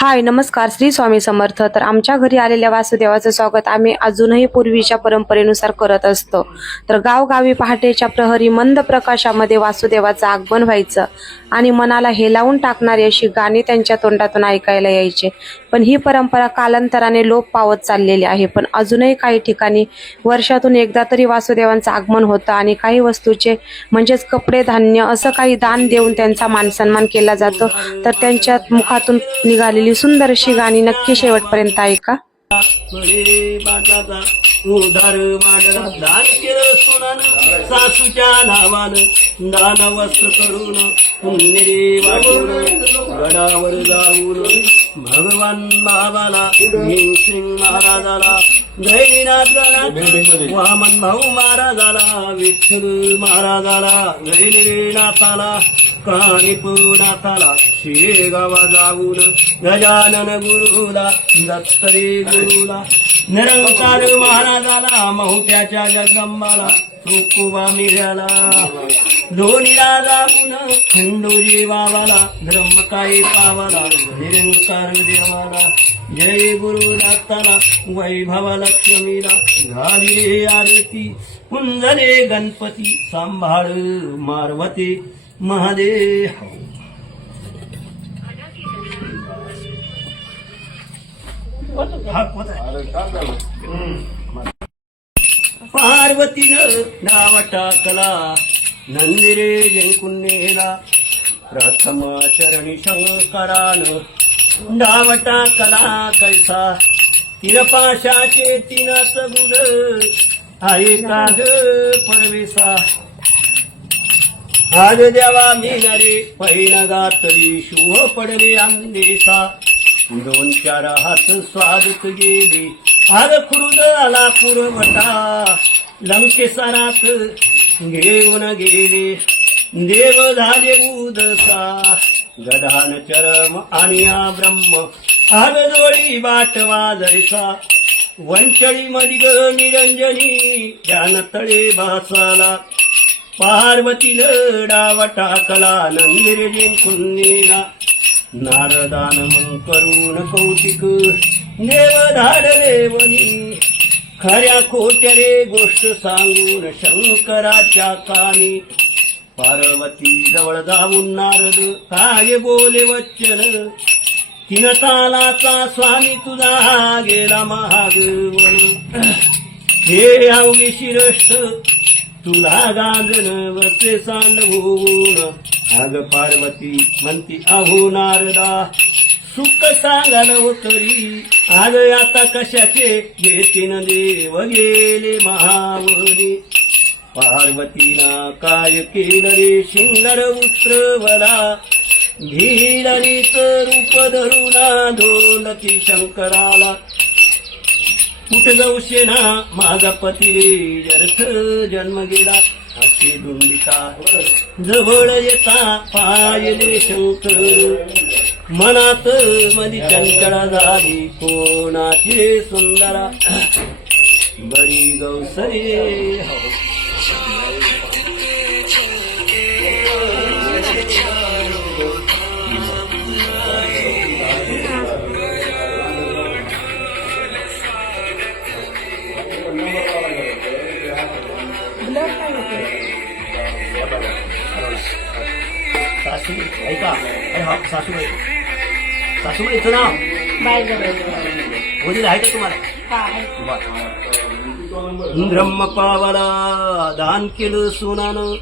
हाय नमस्कार श्री स्वामी समर्थ. तर आमच्या घरी आलेल्या वासुदेवाचं स्वागत आम्ही अजूनही पूर्वीच्या परंपरेनुसार करत असतो. तर गावगावी पहाटेच्या प्रहरी मंद प्रकाशामध्ये वासुदेवाचं आगमन व्हायचं आणि मनाला हेलावून टाकणारी अशी गाणी त्यांच्या तोंडातून ऐकायला यायचे. पण ही परंपरा कालांतराने लोप पावत चाललेली आहे. पण अजूनही काही ठिकाणी वर्षातून एकदा तरी वासुदेवांचं आगमन होतं आणि काही वस्तूचे म्हणजेच कपडे धान्य असं काही दान देऊन त्यांचा मानसन्मान केला जातो. तर त्यांच्या मुखातून निघालेली सुंदर अशी गाणी नक्की शेवटपर्यंत ऐका. उधार दान केलं सुनान सासूच्या नावानं दान वस्त्र करून पुण्य रे वाटून गडावर जाऊन भगवान बाबाला भीमसिंग महाराजाला गैनीनाथ गणात वामन भाऊ महाराजाला विठ्ठल महाराजाला गैनीनाथाला काणीपुनाथाला शेगावा जाऊन गजानन गुरुला दत्तरे गुरुला. निरंकार महाराजाला महुत्याच्या जगदंबाला तुकुबा मिळाला. दोन्हीला जाऊन हिंदूजी बाबाला ब्रह्मकाई पावाला निरंकार देवाला. जय गुरु दत्ताला वैभव लक्ष्मीला झाली आरती. कुंजले गणपती सांभाळ मारवते. महादेव? पार्वतीनं नाव टाकला नंदिरे जिंकून नेला प्रथम चरणी शंकरान डाव टाकला कैसा? तीन पाशाचे तीनच गुण आहे का परवेसा? आज देवा मी नरे पहिला तरी शुभ पडले अंदेसा दोन चार हात स्वागत गेले आज खुरुद आला पुरवटा लंकेसरात घेऊन गेले. देव झाले उदसा. गधान चरम आणि ब्रह्म. आग जोडी बाट वाजैसा. वंचळी मदिग निरंजनी ज्ञान तळे भासाला पार्वती डाव टाकला नंदिर जिंकून नेला नारदान मग करून कौतिक देव देवनी. खऱ्या खोट्या रे गोष्ट सांगून शंकराच्या कानी. पार्वती जवळ जाऊन नारद काय बोले वचन? तीन तालाचा स्वामी तुझा गेला महागवन. हे अवघी शिरष्ट तुला गाजन वरते सांडवून. आग पार्वती म्हणती अहो नारदा सुख सांगाल तरी. आग आता कशाचे येतीन देव गेले महावरी पार्वतीना काय केलं रे शिंगर उत्रवला. भीलनीच रूप धरुणा धोलती शंकराला कुठे जाऊ शेना माझा पती व्यर्थ जन्म गेला. अशी दुंडिका जवळ येता पायले शंकर. मनात मधी चंचळा झाली कोणाची सुंदरा? बरी गौसरे हो. सासूबाई ऐका अरे हा सासूबाई सासूबाईचं नाव वडील आहे का तुम्हाला ब्रह्म पावाला दान केलं सोनानं.